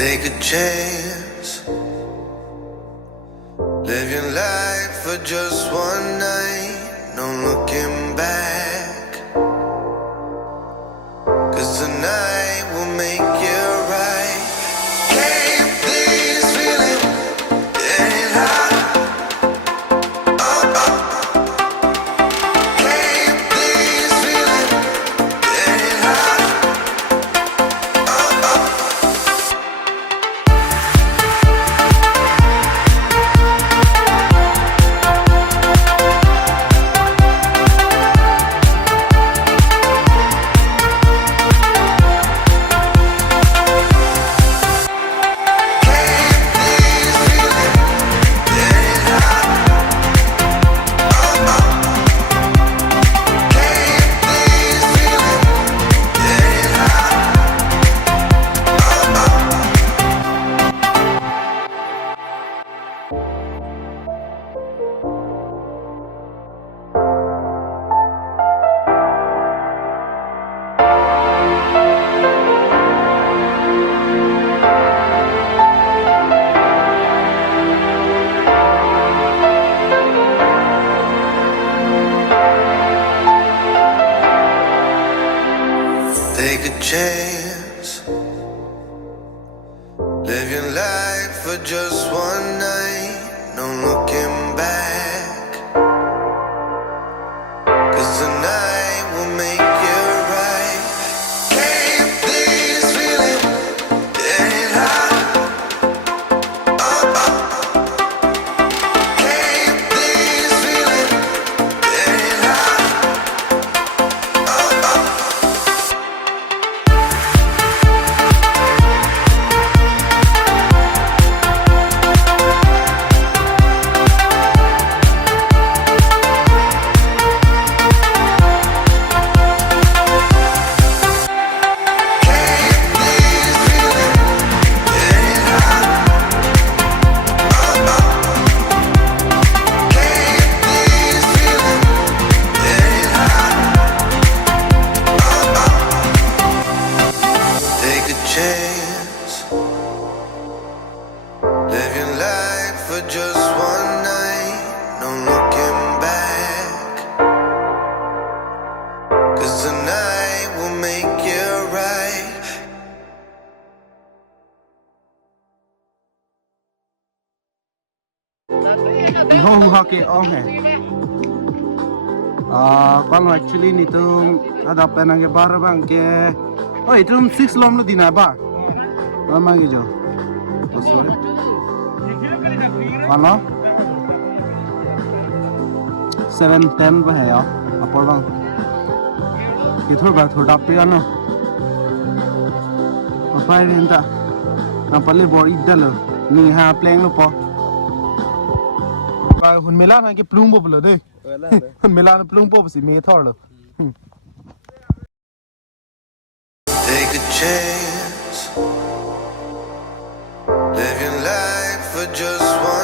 Take a chance. Live your life for just one night. No looking back. 'Cause tonight will make you right. Keep this feeling getting hot. Oh, oh. Keep this feeling getting hot. Oh, oh. Take a chance. Live your life for just one night. No looking back. 'Cause tonight will make you right. Keep this feeling getting hot. Oh, oh. Keep this feeling getting hot. Oh, oh. Take a chance. Live your life for just one night. No looking back. 'Cause tonight will make you right. Hong hockey on hai. Kalau actually ni tu ada apa nak ke bar bang ke? Oh itu 6 lom lu dina ba? Lama gitu. Oh sorry. Mana? 7-10 ba hai ya? Apa bang? Itu ba thoda pe ano? Apa ini tak? Nampak le bor idal ni ha playing lu po. Hun Milan ha ke plumbo bolo deh. Hun Milan plumbo si me thor lo. Take a chance. Live your life for just one